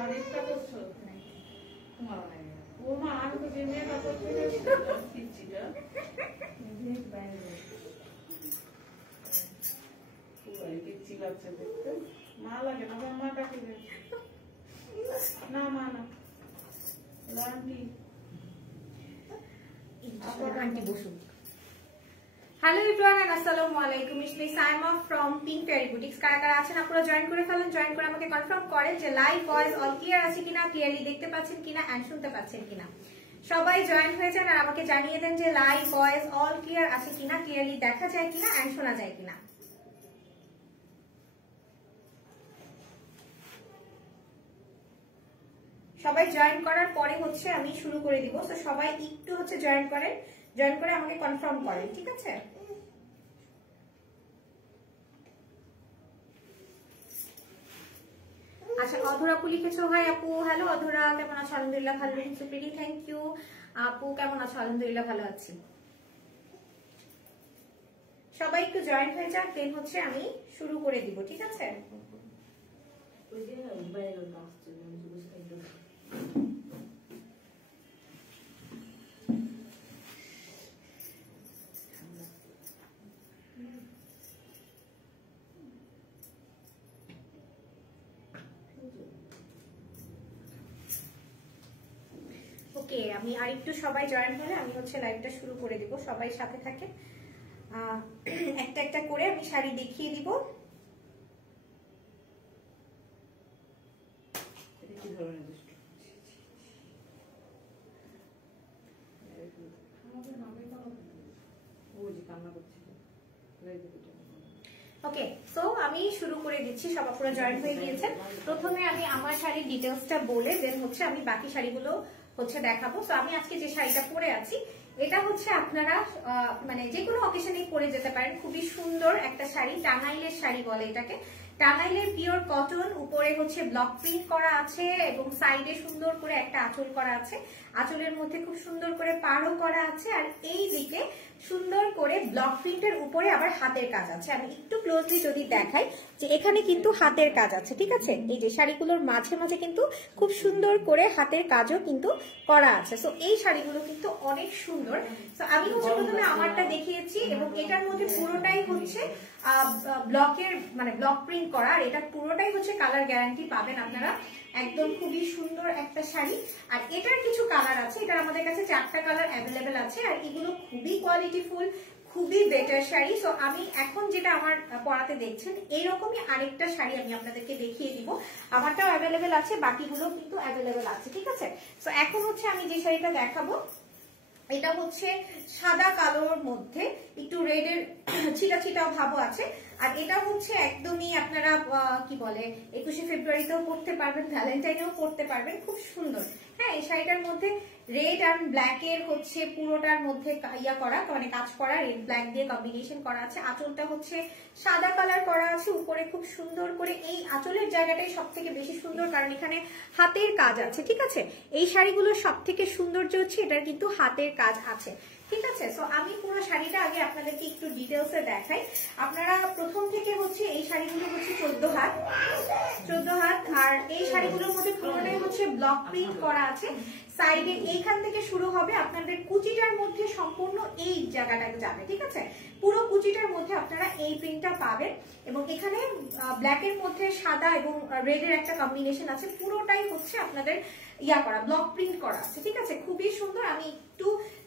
আরেকটা করছো ও মা আমি তো মেয়েটা করতে কিচ্ছিটা বাইরে কিচ্ছি লাগছে দেখতে মা লাগে না মা ডাকি না মা না আন্টি আন্টি বসুন। হ্যালো এভরিওয়ান, আসসালামু আলাইকুম। It's me Saima from pink fairy boutiques. কারা কারা আছেন আপনারা জয়েন করে ফেলেন, জয়েন করে আমাকে কনফার্ম করেন যে লাইভ ভয়েস অল ক্লিয়ার আছে কিনা, ক্লিয়ারলি দেখতে পাচ্ছেন কিনা এন্ড শুনতে পাচ্ছেন কিনা। সবাই জয়েন হয়ে যান আর আমাকে জানিয়ে দেন যে লাইভ ভয়েস অল ক্লিয়ার আছে কিনা, ক্লিয়ারলি দেখা যায় কিনা এন্ড শোনা যায় কিনা। সবাই জয়েন করার পরে হচ্ছে আমি শুরু করে দিব। তো সবাই একটু হচ্ছে জয়েন করেন, জয়েন করে আমাকে কনফার্ম করেন, ঠিক আছে? আচ্ছা, অধরা আপু লিখেছো হাই আপু। হ্যালো অধরা, কেমন আছো? আলহামদুলিল্লাহ ভালো লিখেছো প্রিটি, থ্যাংক ইউ। আপু কেমন আছো? আলহামদুলিল্লাহ ভালো আছি। সবাই একটু জয়েন হয়ে যাক, দেন হচ্ছে আমি শুরু করে দিব, ঠিক আছে? ওকে, আমি আরেকটু সবাই জয়েন হলে আমি হচ্ছে লাইভটা শুরু করে দিব। সবাই সাথে থাকে, একটা একটা করে আমি শাড়ি দেখিয়ে দিব। ওকে, সো আমি শুরু করে দিচ্ছি। সব আপনারা জয়েন হয়ে গিয়েছেন। প্রথমে আমি আমার শাড়ির ডিটেলসটা বলে দেন হচ্ছে আমি বাকি শাড়িগুলো হচ্ছে দেখাবো। তো আমি আজকে যে শাড়িটা পরে আছি এটা হচ্ছে আপনারা মানে যে কোনো অকেশনে পরে যেতে পারেন। খুবই সুন্দর একটা শাড়ি, টাঙ্গাইলের শাড়ি বলে এটাকে। টাঙ্গাইলের পিওর কটন, উপরে হচ্ছে ব্লক প্রিন্ট করা আছে এবং সাইডে সুন্দর করে একটা আঁচল করা আছে। আঁচলের মধ্যে খুব সুন্দর করে পাড়ও করা আছে আর এই দিকে সুন্দর করে ব্লক প্রিন্টের উপরে আবার হাতের কাজ আছে। আমি একটু ক্লোজলি যদি দেখাই যে এখানে কিন্তু হাতের কাজ আছে, ঠিক আছে? এই যে শাড়িগুলোর মাঝে মাঝে কিন্তু খুব সুন্দর করে হাতের কাজও কিন্তু করা আছে। সো এই শাড়িগুলো কিন্তু অনেক সুন্দর। তো আমি হচ্ছে প্রথমে আমারটা দেখিয়েছি এবং এটার মধ্যে পুরোটাই হচ্ছে ব্লকের মানে ব্লক প্রিন্ট করা আর এটা পুরোটাই হচ্ছে কালার গ্যারান্টি পাবেন আপনারা। একদম খুবই সুন্দর একটা শাড়ি। আর এটার কিছু কালার আছে, এটার আমাদের কাছে 4টা কালার অ্যাভেলেবেল আছে আর এগুলো খুবই কোয়ালিটিফুল, খুবই বেটার শাড়ি। সো আমি এখন যেটা আমার পরাতে দেখছেন এইরকমই আরেকটা শাড়ি আমি আপনাদেরকে দেখিয়ে দিব। আমারটাও অ্যাভেলেবেল আছে, বাকিগুলো কিন্তু অ্যাভেলেবেল আছে, ঠিক আছে? সো এখন হচ্ছে আমি যে শাড়িটা দেখাবো এটা হচ্ছে সাদা কালোর মধ্যে একটু রেডের ছিটা ছিটা ভাবও আছে। আর এটা হচ্ছে একদমই আপনারা কি বলে 21শে ফেব্রুয়ারিতেও পরতে পারবেন, ভ্যালেন্টাইনেও পরতে পারবেন, খুব সুন্দর। হ্যাঁ, এই শাড়িটার মধ্যে রেড আর ব্ল্যাক এর হচ্ছে পুরোটার মধ্যে ইয়া করা মানে কাজ করা, রেড ব্ল্যাক দিয়ে কম্বিনেশন করা আছে। আঁচলটা হচ্ছে সাদা কালার করা আছে, উপরে খুব সুন্দর করে এই আঁচলের জায়গাটাই সব থেকে বেশি সুন্দর কারণ এখানে হাতের কাজ আছে, ঠিক আছে? এই শাড়িগুলোর সব থেকে সৌন্দর্য হচ্ছে এটার কিন্তু হাতের কাজ আছে, ঠিক আছে? সো আমি পুরো শাড়িটা আগে আপনাদেরকে একটু ডিটেলসে দেখাই। আপনারা প্রথম থেকে হচ্ছে এই শাড়িগুলো হচ্ছে 14 হাত আর এই শাড়িগুলোর মধ্যে পুরোটাই হচ্ছে ব্লক প্রিন্ট করা আছে। সাইডে এইখান থেকে শুরু হবে আপনাদের কুচিটার মধ্যে সম্পূর্ণ এই জায়গাটাকে যাবে, ঠিক আছে? পুরো কুচিটার মধ্যে আপনারা এই প্রিন্টটা পাবেন এবং এখানে ব্ল্যাকের মধ্যে সাদা এবং রেডের একটা কম্বিনেশন আছে। পুরোটাই হচ্ছে আপনাদের ইয়া করা, ব্লক প্রিন্ট করা আছে, ঠিক আছে? খুবই সুন্দর। আমি একটু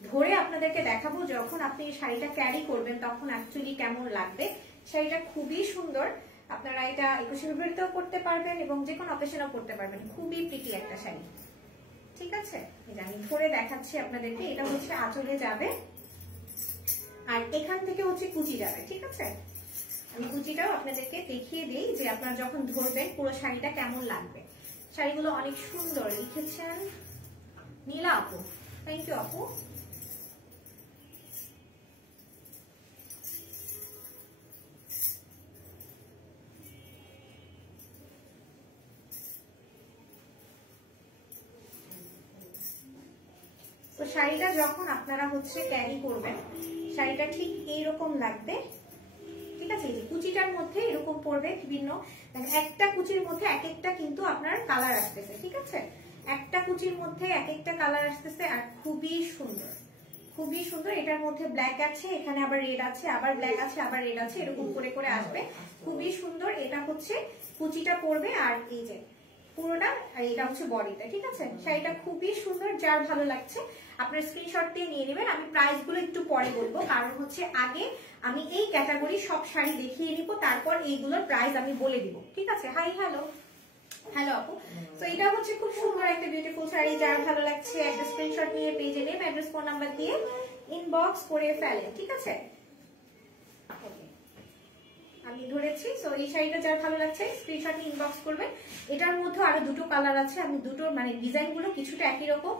ধরে আপনাদেরকে দেখাবো যখন আপনি এই শাড়িটা ক্যারি করবেন তখন অ্যাকচুয়ালি কেমন লাগবে। শাড়িটা খুবই সুন্দর, আপনারা এটা 21শে ফেব্রুয়ারিতেও পরতে পারবেন এবং যে কোনো অকেশনেও পরতে পারবেন। খুবই প্রিটি একটা শাড়ি, ঠিক আছে? এটা আমি ধরে দেখাচ্ছি আপনাদেরকে। এটা হচ্ছে আঁচলে যাবে আর এখান থেকে হচ্ছে কুচি যাবে, ঠিক আছে? আমি কুচিটাও আপনাদেরকে দেখিয়ে দিই যে আপনারা যখন ধরবেন পুরো শাড়িটা কেমন লাগবে। শাড়িগুলো অনেক সুন্দর লিখেছেন নীলা আপু, থ্যাংক ইউ আপু। তো শাড়িটা যখন আপনারা হচ্ছে ক্যারি করবেন শাড়িটা ঠিক এইরকম লাগবে, ঠিক আছে? এই যে কুচিটা কুচিটার মধ্যে এরকম পড়বে বিভিন্ন, একটা কুচির মধ্যে এক একটা কিন্তু আপনার কালার আসতেছে, ঠিক আছে, একটা কুচির মধ্যে এক একটা কালার আসতেছে, আর খুবই সুন্দর, খুবই সুন্দর। এটার মধ্যে ব্ল্যাক আছে, এখানে আবার রেড আছে, আবার ব্ল্যাক আছে, আবার রেড আছে, এরকম করে করে আসবে, খুবই সুন্দর। এটা হচ্ছে কুচিটা পড়বে, আর এই যে পুরোটা, আর এটা হচ্ছে বডিটা, ঠিক আছে। শাড়িটা খুবই সুন্দর, যার ভালো লাগছে আপনার স্ক্রিনশট দিয়ে নিয়ে নেবেন। আমি প্রাইস গুলো একটু পরে বলবো, কারণ হচ্ছে আগে আমি এই ক্যাটাগরি সব শাড়ি দেখিয়ে নিব, তারপর এইগুলোর প্রাইস আমি বলে দিব, ঠিক আছে। হাই, হ্যালো হ্যালো আপু। তো এটা হচ্ছে খুব সুন্দর একটা বিউটিফুল শাড়ি, যার ভালো লাগছে একটা স্ক্রিনশট নিয়ে পেজে নেম, অ্যাড্রেস, ফোন নাম্বার দিয়ে ইনবক্স করে ফেলেন, ঠিক আছে। আমি ধরেছি। সো এই শাড়িটা যার ভালো লাগছে স্ক্রিনশট নিয়ে ইনবক্স করবেন। এটার মধ্যে আরো দুটো কালার আছে, আমি দুটো মানে ডিজাইন গুলো কিছুটা একই রকম,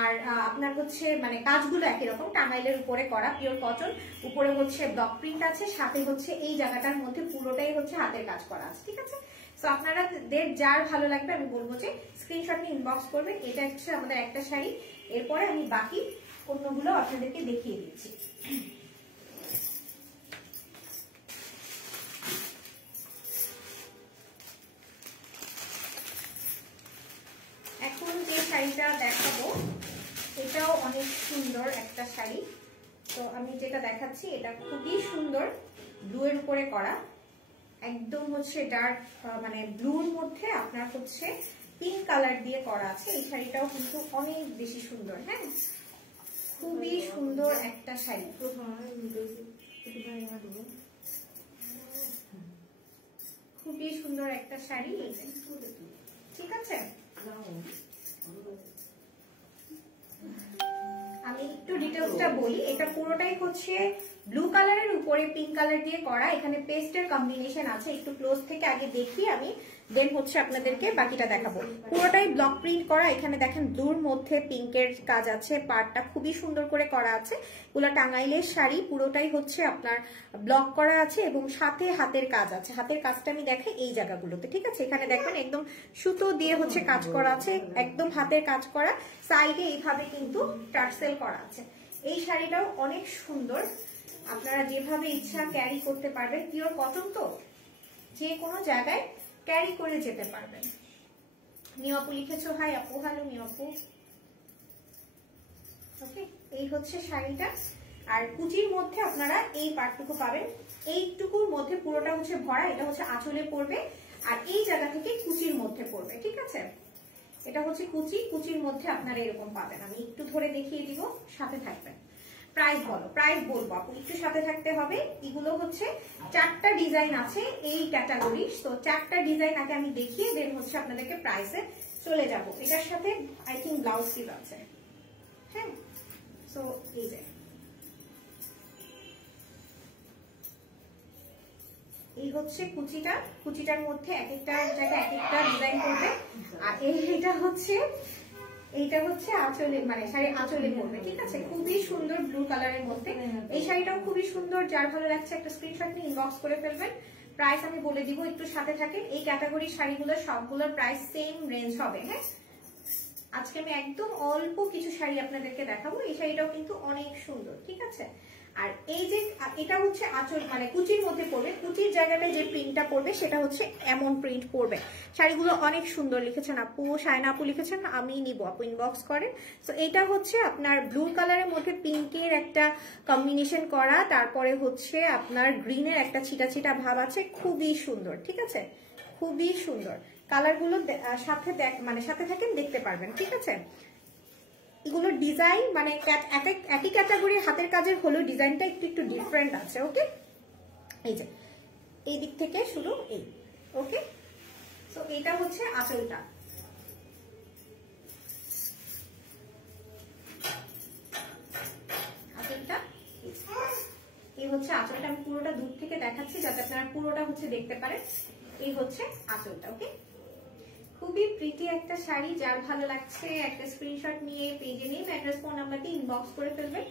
আর আপনার হচ্ছে মানে কাজগুলো একই রকম, টাঙ্গাইলের উপরে করা পিওর কটন, উপরে হচ্ছে ব্লক প্রিন্ট আছে, সাথে হচ্ছে এই জায়গাটার মধ্যে পুরোটাই হচ্ছে হাতের কাজ করা আছে, ঠিক আছে। সো আপনাদের যার ভালো লাগবে আমি বলবো যে স্ক্রিনশট নিয়ে ইনবক্স করবেন। এটা হচ্ছে আমাদের একটা শাড়ি, এরপরে আমি বাকি অন্যগুলো আপনাদেরকে দেখিয়ে দিচ্ছি। এখন যে শাড়িটা দেখাবো এটাও অনেক সুন্দর একটা শাড়ি। তো আমি যেটা দেখাচ্ছি এটা খুবই সুন্দর, ব্লু এর উপরে করা, একদম হচ্ছে ডার্ক মানে ব্লুর মধ্যে আপনার হচ্ছে পিঙ্ক কালার দিয়ে করা আছে। এই শাড়িটাও কিন্তু অনেক বেশি সুন্দর, হ্যাঁ, খুবই সুন্দর একটা শাড়ি, খুবই সুন্দর একটা শাড়ি, ঠিক আছে। আমি একটু ডিটেইলসটা বলি। এটা পুরোটাই হচ্ছে ব্লু কালারের উপরে পিঙ্ক কালার দিয়ে করা, এখানে পেস্টের কম্বিনেশন আছে। একটু ক্লোজ থেকে আগে দেখি আমি, দেন হচ্ছে আপনাদেরকে বাকিটা দেখাবো। পুরোটাই ব্লক প্রিন্ট করা, এখানে দেখেন ব্লুর মধ্যে পিঙ্কের কাজ আছে, পাড়টা খুবই সুন্দর করে করা আছে। এগুলো টাঙ্গাইলের শাড়ি, পুরোটাই হচ্ছে আপনার ব্লক করা আছে এবং সাথে হাতের কাজ আছে। হাতের কাজটা আমি দেখাই এই জায়গাগুলোতে, ঠিক আছে। এখানে দেখবেন একদম সুতো দিয়ে হচ্ছে কাজ করা আছে, একদম হাতের কাজ করা, সাইডে এইভাবে কিন্তু টার্সেল করা আছে। এই শাড়িটাও অনেক সুন্দর, আপনারা যেভাবে ইচ্ছা ক্যারি করতে পারবেন, পিওর কটন তো যে কোনো জায়গায় ক্যারি করে যেতে পারবেন। মিউ আপু লিখেছো হাই আপু, হ্যালো মিউ আপু। ওকে, এই হচ্ছে শাড়িটা। আর কুচির মধ্যে আপনারা এই পার্টটুকু পাবেন, এইটুকুর মধ্যে পুরোটা হচ্ছে ভরা, এটা হচ্ছে আঁচলে পড়বে, আর এই জায়গা থেকে কুচির মধ্যে পড়বে, ঠিক আছে। এটা হচ্ছে কুচি, কুচির মধ্যে আপনারা এরকম পাবেন। আমি একটু ধরে দেখিয়ে দিব, সাথে থাকবেন। প্রাইস বলো, প্রাইস বলবো আপু, একটু সাথে থাকতে হবে। এগুলো হচ্ছে 4টা ডিজাইন আছে এই ক্যাটাগরি, তো 4টা ডিজাইন আগে আমি দেখিয়ে দেন হচ্ছে আপনাদেরকে প্রাইসে চলে যাব। এটার সাথে আই থিঙ্ক ব্লাউজ পিস আছে, হ্যাঁ। সো এই যে এই হচ্ছে কুচিটা, কুচিটার মধ্যে এক একটা জায়গায় এক একটা ডিজাইন করবে, আর এইটা হচ্ছে আঁচলে মানে শাড়ি আঁচলে পড়বে, ঠিক আছে। খুবই সুন্দর ব্লু কালারের মধ্যে এই শাড়িটাও খুবই সুন্দর, যার ভালো লাগছে একটা স্ক্রিনশট নিয়ে ইনবক্স করে ফেলবেন। প্রাইস আমি বলে দিব, একটু সাথে থাকেন। এই ক্যাটাগরির শাড়িগুলো সবগুলোর প্রাইস সেম রেঞ্জ হবে, হ্যাঁ। আজকে আমি একদম অল্প কিছু শাড়ি আপনাদেরকে দেখাবো। এই শাড়িটাও কিন্তু অনেক সুন্দর, ঠিক আছে। আর এই যে এটা হচ্ছে আঁচল মানে কুচির মধ্যে পড়বে, কুচির জায়গাটায় যে প্রিন্টটা পড়বে সেটা হচ্ছে এমন প্রিন্ট পড়বে। শাড়িগুলো অনেক সুন্দর লিখেছেন আপু, সায়না আপু লিখেছেন আমি নিব, আপু ইনবক্স করেন। তো এটা হচ্ছে আপনার ব্লু কালারের মধ্যে পিঙ্কের একটা কম্বিনেশন করা, তারপরে হচ্ছে আপনার গ্রিনের একটা ছিটা ছিটা ভাব আছে, খুবই সুন্দর, ঠিক আছে, খুবই সুন্দর। কালারগুলো সাথে মানে সাথে থাকেন দেখতে পারবেন, ঠিক আছে। এগুলোর ডিজাইন মানে একই ক্যাটাগরির হাতের কাজের হলেও ডিজাইনটা একটু একটু ডিফারেন্ট আছে, ওকে। এই যে এই দিক থেকে শুরু, এই ওকে। সো এটা হচ্ছে আঁচলটা, আঁচলটা এই হচ্ছে আঁচলটা। আমি পুরোটা দূর থেকে দেখাচ্ছি যাতে আপনারা পুরোটা হচ্ছে দেখতে পারেন। এই হচ্ছে আঁচলটা, ওকে। খুবই প্রিটি একটা শাড়ি, যার ভালো লাগছে একটা স্ক্রিনশট নিয়ে পেজে নিয়ে অ্যাড্রেস, ফোন নাম্বার দিয়ে ইনবক্স করে ফেলবেন।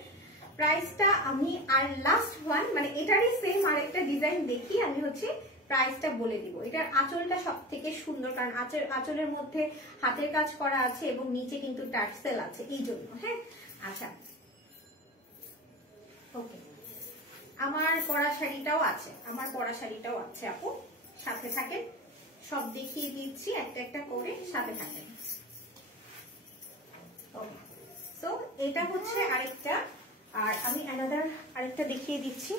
প্রাইসটা আমি আর লাস্ট ওয়ান মানে এটারই সেম আরেকটা ডিজাইন দেখি আমি হচ্ছে প্রাইসটা বলে দিব। এটার আঁচলটা সব থেকে সুন্দর, কারণ আঁচলের মধ্যে হাতের কাজ করা আছে এবং নিচে কিন্তু টার্সেল আছে, এই জন্য, হ্যাঁ। আচ্ছা, ওকে। আমার পরা শাড়িটাও আছে, আমার পরা শাড়িটাও আছে আপু, সাথে থাকেন, সব দেখিয়ে দিচ্ছি একটা একটা করে, সাথে থাকেন। ওকে, সো এটা হচ্ছে আরেকটা, আর আমি আরেকটা দেখিয়ে দিচ্ছি।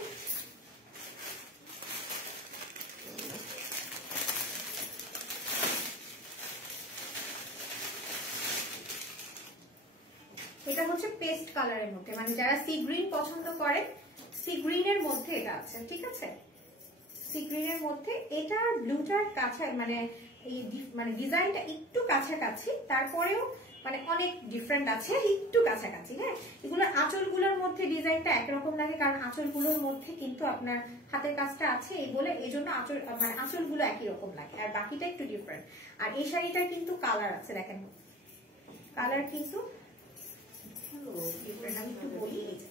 এটা হচ্ছে পেস্ট কালারের মধ্যে, মানে যারা সি গ্রিন পছন্দ করেন, সি গ্রিনের মধ্যে এটা আছে, ঠিক আছে? সি গ্রিনের মধ্যে এটা ব্লুটার কাছে, মানে এই মানে ডিজাইনটা একটু কাছাকাছি, তারপরেও মানে অনেক ডিফারেন্ট আছে, একটু কাছাকাছি। হ্যাঁ, এগুলোর আঁচলগুলোর মধ্যে ডিজাইনটা একরকম লাগে, কারণ আঁচলগুলোর মধ্যে কিন্তু আপনার হাতের কাজটা আছে, এই বলে এই জন্য মানে আঁচলগুলো একই রকম লাগে, আর বাকিটা একটু ডিফারেন্ট। আর এই শাড়িটার কিন্তু কালার আছে, দেখেন কালার কিন্তু ডিফারেন্ট। আমি একটু বলি, এই যে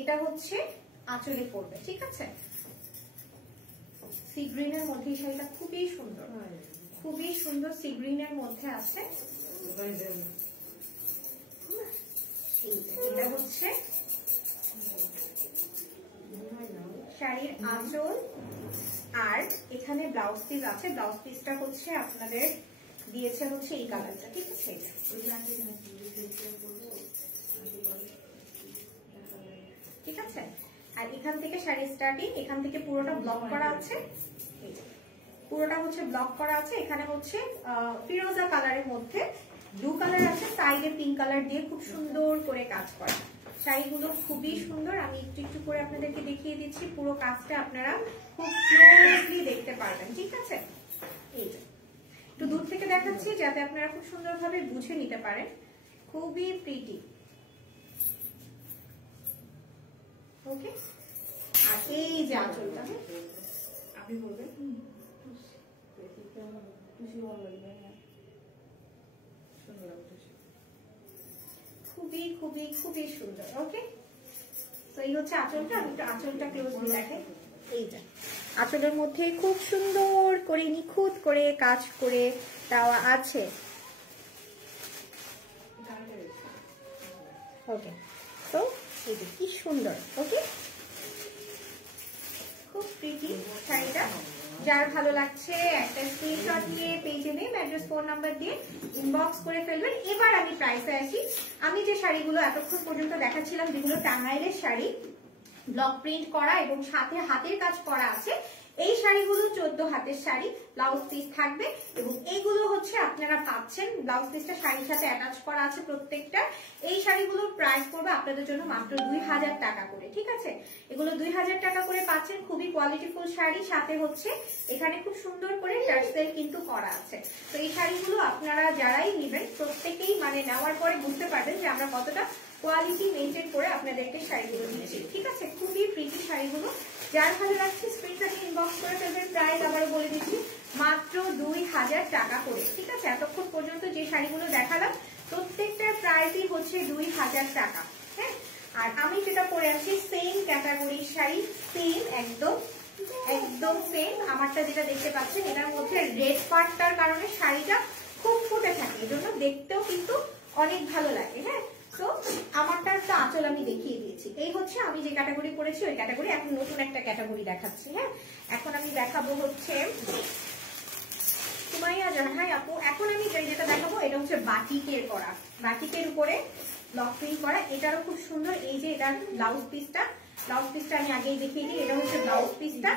এটা হচ্ছে আঁচলে পড়বে, ঠিক আছে? সি গ্রিনের মধ্যে এই শাড়িটা খুবই সুন্দর, খুবই সুন্দর, সি গ্রিনের মধ্যে আছে। এটা হচ্ছে শাড়ির আঁচল, আর এখানে ব্লাউজ পিস আছে। ব্লাউজ পিসটা হচ্ছে আপনাদের দিয়েছে হচ্ছে এই কালারটা, ঠিক আছে? ঠিক আছে, আর এখান থেকে শাড়ি স্টার্টিং, এখান থেকে পুরোটা ব্লক করা আছে, পুরোটা হচ্ছে ব্লক করা আছে। এখানে হচ্ছে ফিরোজা কালারের মধ্যে ব্লু কালার আছে, সাইডে পিঙ্ক কালার দিয়ে খুব সুন্দর করে কাজ করা। শাড়িগুলো খুবই সুন্দর, আমি একটু একটু করে আপনাদেরকে দেখিয়ে দিচ্ছি, পুরো কাজটা আপনারা খুব ক্লোজলি দেখতে পারবেন, ঠিক আছে? এই যে একটু দূর থেকে দেখাচ্ছি যাতে আপনারা খুব সুন্দরভাবে বুঝে নিতে পারেন, খুবই প্রিটি। ওকে, আর এই যে আঁচলটা, আপনি বলবেন খুবই খুবই খুবই সুন্দর। ওকে, তো এই হচ্ছে আঁচলটা, আমি একটু আঁচলটা ক্লোজলি দেখাই। এইটা আঁচলের মধ্যে খুব সুন্দর করে নিখুঁত করে কাজ করে দেওয়া আছে। ওকে, তো এই যে কি সুন্দর। ওকে, খুব প্রিটি শাড়িটা। যার ভালো লাগছে একটা স্ক্রিনশট নিয়ে পেজে নেম, অ্যাড্রেস, ফোন নাম্বার দিয়ে ইনবক্স করে ফেলবেন। এবার আমি প্রাইসে আসি। আমি যে শাড়িগুলো এতক্ষণ পর্যন্ত দেখাচ্ছিলাম, যেগুলো টাঙ্গাইলের শাড়ি, ব্লক প্রিন্ট করা এবং সাথে হাতের কাজ করা আছে, এই শাড়িগুলো 14 হাতের শাড়ি, ব্লাউজ পিস থাকবে। এবং এইগুলো হচ্ছে আপনারা পাচ্ছেন, ব্লাউজ পিসটা শাড়ির সাথে অ্যাটাচ করা আছে প্রত্যেকটা। এই শাড়িগুলোর প্রাইস পড়বে আপনাদের জন্য মাত্র 2000 টাকা করে, ঠিক আছে? এগুলো 2000 টাকা করে পাচ্ছেন, খুবই কোয়ালিটিফুল শাড়ি। সাথে হচ্ছে এখানে খুব সুন্দর করে টার্সেল কিন্তু করা আছে। তো এই শাড়িগুলো আপনারা যারাই নেবেন প্রত্যেকেই মানে নেওয়ার পরে বুঝতে পারবেন যে আমরা কতটা কোয়ালিটি মেনটেন করে আপনাদেরকে শাড়িগুলো দিচ্ছি, ঠিক আছে? খুবই প্রিটি শাড়িগুলো। যার ভালো লাগছে স্ক্রিনশট ইনবক্স করে ফেলবেন। প্রাইস আবারও বলে দিচ্ছি, মাত্র 2000 টাকা করে, ঠিক আছে? এতক্ষণ পর্যন্ত যে শাড়িগুলো দেখালাম প্রত্যেকটার প্রাইসই হচ্ছে 2000 টাকা। হ্যাঁ, আর আমি যেটা পরে আছি সেম ক্যাটাগরির শাড়ি, সেম একদম একদম সেম। আমারটা যেটা দেখতে পাচ্ছেন এটার মধ্যে রেড পার্টটার কারণে শাড়িটা খুব ফুটে থাকে, এজন্য দেখতেও কিন্তু অনেক ভালো লাগে। হ্যাঁ, তো আমারটা একটা আঁচল আমি দেখিয়ে দিয়েছি। এই হচ্ছে আমি যে ক্যাটাগরি পরেছি ওই ক্যাটাগরি। এখন নতুন একটা ক্যাটাগরি দেখাচ্ছি। হ্যাঁ, এখন আমি দেখাবো হচ্ছে সুমাইয়া জাহান। হ্যাঁ আপু, এখন আমি যেটা দেখাবো এটা হচ্ছে বাটিকের করা, বাটিকের উপরে ব্লক প্রিন্ট করা। এটারও খুব সুন্দর। এই যে এটার ব্লাউজ পিসটা, ব্লাউজ পিসটা আমি আগেই দেখিয়ে দিই। এটা হচ্ছে ব্লাউজ পিসটা।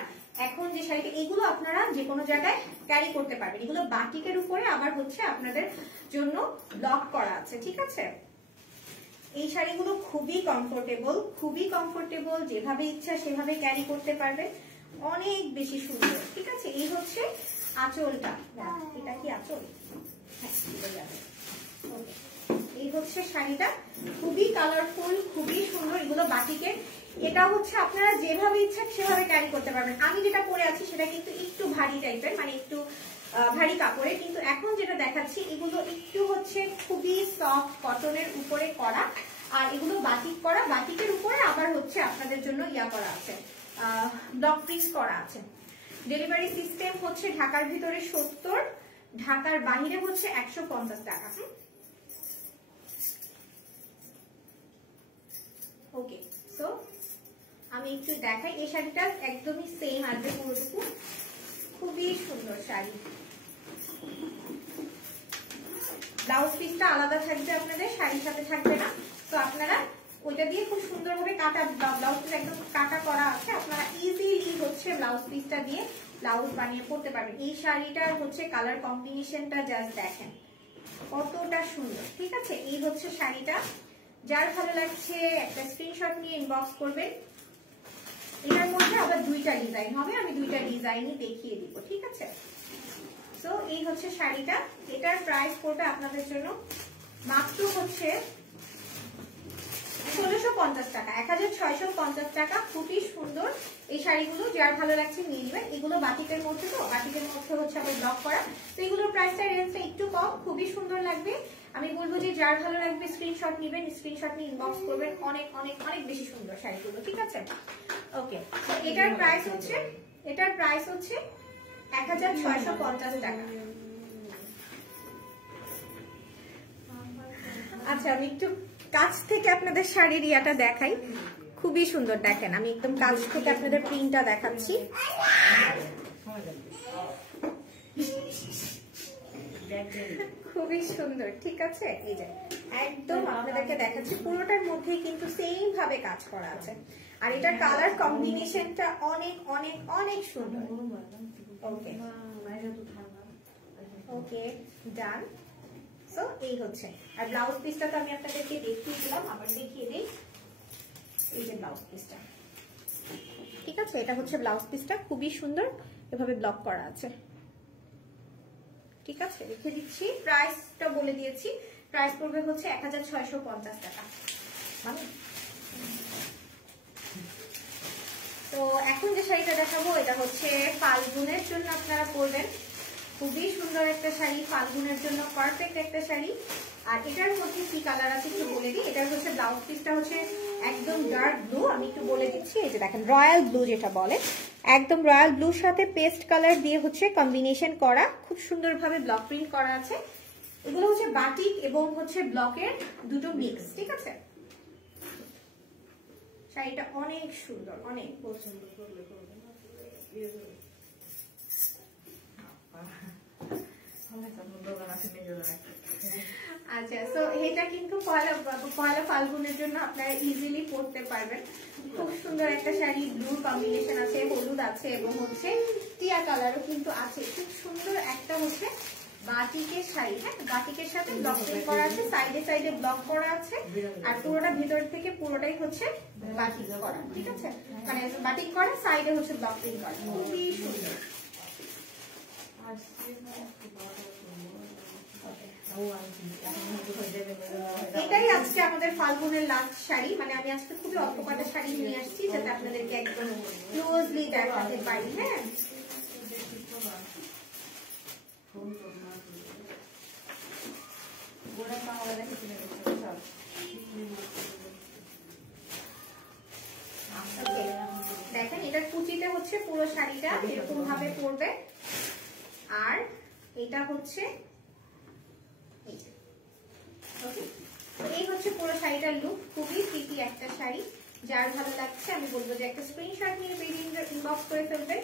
এখন যে শাড়িটা, এগুলো আপনারা যে কোনো জায়গায় ক্যারি করতে পারবেন। এগুলো বাটিকের উপরে আবার হচ্ছে আপনাদের জন্য ব্লক করা আছে, ঠিক আছে? এই শাড়িগুলো খুবই কমফোর্টেবল, খুবই কমফোর্টেবল, যেভাবে ইচ্ছা সেভাবে ক্যারি করতে পারবেন, অনেক বেশি সুন্দর, ঠিক আছে? এই হচ্ছে আঁচলটা। এটা কি আঁচল? হ্যাঁ, এই হচ্ছে শাড়িটা, খুবই কালারফুল, খুবই সুন্দর। এগুলো বাটিকের। এটা হচ্ছে আপনারা যেভাবে ইচ্ছা সেভাবে ক্যারি করতে পারবেন। আমি যেটা পরে আছি সেটা কিন্তু একটু ভারী টাইপের, মানে একটু ভারী কাপড়ে, কিন্তু এখন যেটা দেখাচ্ছি এগুলো একটু হচ্ছে খুবই সফট কটনের উপরে করা। আর এগুলো বাটিক করা, বাটিকের উপরে আবার হচ্ছে আপনাদের জন্য ইয়া করা আছে, ব্লক প্রিন্ট করা আছে। ডেলিভারি সিস্টেম হচ্ছে ঢাকার ভিতরে 70, ঢাকার বাহিরে হচ্ছে 150 টাকা। ওকে, সো আমি একটু দেখাই। এই শাড়িটা একদমই সেম আসবে পুরোটুকু, খুবই সুন্দর শাড়ি। ব্লাউজ পিসটা আলাদা থাকবে আপনাদের, শাড়ির সাথে থাকবে না। তো আপনারা ওইটা দিয়ে খুব সুন্দরভাবে কাটা, ব্লাউজ পিস একদম কাটা করা আছে, আপনারা ইজিলি হচ্ছে ব্লাউজ পিসটা দিয়ে ব্লাউজ বানিয়ে পরতে পারবেন। এই শাড়িটার হচ্ছে কালার কম্বিনেশনটা জাস্ট দেখেন কতটা সুন্দর। ঠিক আছে, এই হচ্ছে শাড়িটা। যার ভালো লাগছে একটা স্ক্রিনশট নিয়ে ইনবক্স করবেন। এটার মধ্যে আবার দুইটা ডিজাইন হবে, আমি দুইটা ডিজাইনই দেখিয়ে দিব। ঠিক আছে, তো এই হচ্ছে শাড়িটা। এটার প্রাইস পড়বে আপনাদের জন্য মাত্র হচ্ছে 1650 টাকা, 1650 টাকা। খুবই সুন্দর এই শাড়িগুলো, যার ভালো লাগছে নিয়ে নেবেন। এগুলো বাটিকের মধ্যে, তো বাটিকের মধ্যে হচ্ছে আবার ব্লক করা, তো এগুলোর প্রাইসটা রেঞ্জটা একটু কম, খুবই সুন্দর লাগবে। আমি বলবো যে যার ভালো লাগবে স্ক্রিনশট নেবেন, স্ক্রিনশট নিয়ে ইনবক্স করবেন। অনেক অনেক অনেক বেশি সুন্দর শাড়িগুলো। ঠিক আছে, ওকে। এটার প্রাইস হচ্ছে 1650 টাকা। আচ্ছা, আমি একটু কাছ থেকে আপনাদের শাড়ির ইয়াটা দেখাই, খুবই সুন্দর। দেখেন, আমি একদম কাছ থেকে আপনাদের প্রিন্টটা দেখাচ্ছি। খুবই সুন্দর। ঠিক আছে, এই যে একদম আপনাদেরকে দেখাচ্ছি, পুরোটার মধ্যেই কিন্তু সেম ভাবে কাজ করা আছে। আর এটার কালার কম্বিনেশনটা অনেক অনেক অনেক সুন্দর। ওকে ওকে, ডান। সো এই হচ্ছে, আর ব্লাউজ পিসটা তো আমি আপনাদেরকে দেখিয়ে দিলাম, আবার দেখিয়ে দিই। এই যে ব্লাউজ পিসটা, ঠিক আছে, এটা হচ্ছে ব্লাউজ পিসটা, খুবই সুন্দর এভাবে ব্লক করা আছে। ঠিক আছে, রেখে দিচ্ছি। প্রাইসটা বলে দিয়েছি, প্রাইস পড়বে হচ্ছে 1650 টাকা। মানে তো এখন যে শাড়িটা দেখাবো এটা হচ্ছে ফাল্গুনের জন্য আপনারা পরবেন। খুবই সুন্দর একটা শাড়ি, ফাল্গুনের জন্য পারফেক্ট একটা শাড়ি। আর এটার মধ্যে কি কালার আছে একটু বলে দিই। এটার হচ্ছে ব্লাউজ পিসটা হচ্ছে একদম ডার্ক ব্লু, আমি একটু বলে দিচ্ছি। এই যে দেখেন রয়্যাল ব্লু যেটা বলে, একদম রয়্যাল ব্লুর সাথে পেস্ট কালার দিয়ে হচ্ছে কম্বিনেশন করা, খুব সুন্দরভাবে ব্লক প্রিন্ট করা আছে। এগুলো হচ্ছে বাটিক এবং হচ্ছে ব্লকের দুটো মিক্স। ঠিক আছে, শাড়িটা অনেক সুন্দর, অনেক পছন্দ করলে। আচ্ছা, তো এটা কিন্তু পয়লা ফাল্গুনের জন্য আপনারা ইজিলি পরতে পারবেন। খুব সুন্দর একটা শাড়ি, ব্লু কম্বিনেশন আছে, হলুদ আছে এবং হচ্ছে টিয়া কালারও কিন্তু আছে। খুব সুন্দর একটা হচ্ছে বাটিকের শাড়ি। হ্যাঁ, বাটিকের সাথে ব্লক প্রিন্ট করা আছে, সাইডে সাইডে ব্লক করা আছে, আর পুরোটা ভেতর থেকে পুরোটাই হচ্ছে বাটিক করা। ঠিক আছে, মানে বাটিক করা, সাইডে হচ্ছে ব্লক প্রিন্ট করা, খুবই সুন্দর। এটাই আজকে আমাদের ফাল্গুনের লাস্ট শাড়ি, মানে আমি আজকে খুবই অল্প কটা শাড়ি নিয়ে আসছি যাতে আপনাদেরকে একদম ক্লোজলি দেখাতে পারি। হ্যাঁ, দেখেন এটার কুচিতে হচ্ছে পুরো শাড়িটা এরকম ভাবে পরবে, আর এটা হচ্ছে এই হচ্ছে পুরো শাড়িটার লুক। খুবই প্রিটি একটা শাড়ি, যার ভালো লাগছে আমি বলবো যে একটা স্ক্রিনশট নিয়ে ইনবক্স করে ফেলবেন।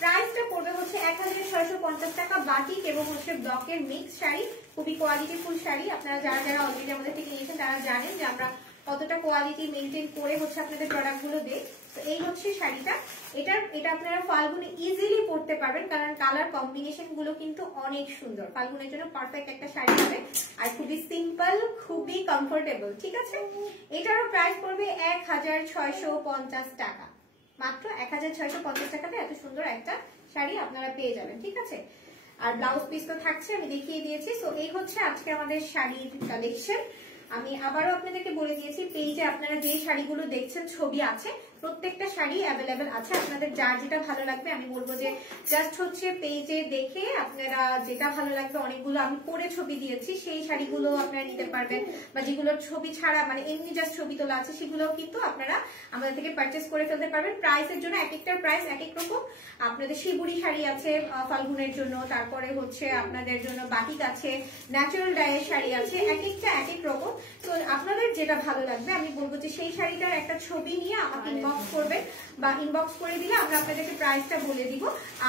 প্রাইসটা পড়বে হচ্ছে 1650 টাকা, বাটিক এবং হচ্ছে ব্লকের মিক্স শাড়ি। খুবই কোয়ালিটিফুল শাড়ি, আপনারা যারা যারা অলরেডি আমাদের থেকে নিয়েছেন তারা জানেন যে আমরা কতটা কোয়ালিটি মেনটেন করে হচ্ছে আপনাদের প্রোডাক্টগুলো দেই। তো এই হচ্ছে শাড়িটা, এটা আপনারা ফাল্গুনে ইজিলি পরতে পারবেন, কারণ কালার কম্বিনেশন গুলো কিন্তু অনেক সুন্দর। ফাল্গুনের জন্য পারফেক্ট একটা শাড়ি হবে, আর খুবই সিম্পল, খুবই কমফোর্টেবল। ঠিক আছে, এটারও প্রাইস পড়বে 1650 টাকা, মাত্র 1650 টাকাতে এত সুন্দর একটা শাড়ি আপনারা পেয়ে যাবেন। ঠিক আছে, আর ব্লাউজ পিস তো থাকছে, আমি দেখিয়ে দিয়েছি। তো এই হচ্ছে আজকে আমাদের শাড়ির কালেকশন। আমি আবারও আপনাদেরকে বলে দিয়েছি, পেজে আপনারা যে শাড়িগুলো দেখছেন ছবি আছে, প্রত্যেকটা শাড়ি অ্যাভেলেবেল আছে, আপনাদের যার যেটা ভালো লাগবে আমি বলবো যে জাস্ট হচ্ছে পেজে দেখে আপনারা যেটা ভালো লাগবে, অনেকগুলো আমি পরে ছবি দিয়েছি, সেই শাড়িগুলো আপনারা নিতে পারবেন, বা যেগুলোর ছবি ছাড়া মানে এমনি জাস্ট ছবি তোলা আছে সেগুলোও কিন্তু আপনারা আমাদের থেকে পারচেস করে ফেলতে পারবেন। প্রাইসের জন্য এক একটার প্রাইস এক এক রকম। আপনাদের শিবুরি শাড়ি আছে ফাল্গুনের জন্য, তারপরে হচ্ছে আপনাদের জন্য বাটিক আছে, ন্যাচারাল ডাইয়ের শাড়ি আছে, এক একটা এক এক রকম। তো আপনাদের যেটা ভালো লাগবে আমি বলবো যে সেই শাড়িটার একটা ছবি নিয়ে আমাকে ইনবক্স করবেন, বা ইনবক্স করে দিলে আমরা আপনাদেরকে প্রাইসটা বলে দিব।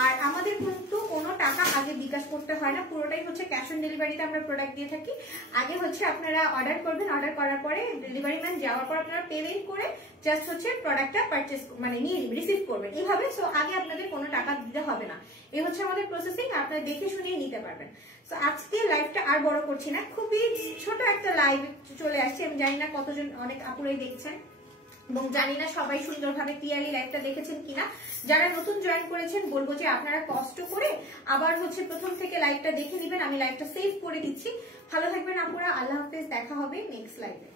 আর আমাদের কিন্তু কোনো টাকা আগে বিকাশ করতে হয় না, পুরোটাই হচ্ছে ক্যাশ অন ডেলিভারিতে আমরা প্রোডাক্ট দিয়ে থাকি। আগে হচ্ছে আপনারা অর্ডার করবেন, অর্ডার করার পরে ডেলিভারি ম্যান যাওয়ার পর আপনারা পেমেন্ট করে জাস্ট হচ্ছে প্রোডাক্টটা পারচেস মানে নিয়ে রিসিভ করবেন এইভাবে। সো আগে আপনাদের কোনো টাকা দিতে হবে না, এই হচ্ছে আমাদের প্রসেসিং, আপনারা দেখে শুনে নিতে পারবেন। সো আজকে লাইভটা আর বড় করছি না, খুবই ছোট একটা লাইভ চলে আসছে। আমি জানি না কতজন, অনেক আপুরাই দেখছেন এবং জানি না সবাই সুন্দরভাবে ক্লিয়ারলি লাইভটা দেখেছেন কিনা। যারা নতুন জয়েন করেছেন বলবো যে আপনারা কষ্ট করে আবার হচ্ছে প্রথম থেকে লাইভটা দেখে নেবেন, আমি লাইভটা সেভ করে দিচ্ছি। ভালো থাকবেন আপুরা, আল্লাহ হাফেজ, দেখা হবে নেক্সট লাইভে।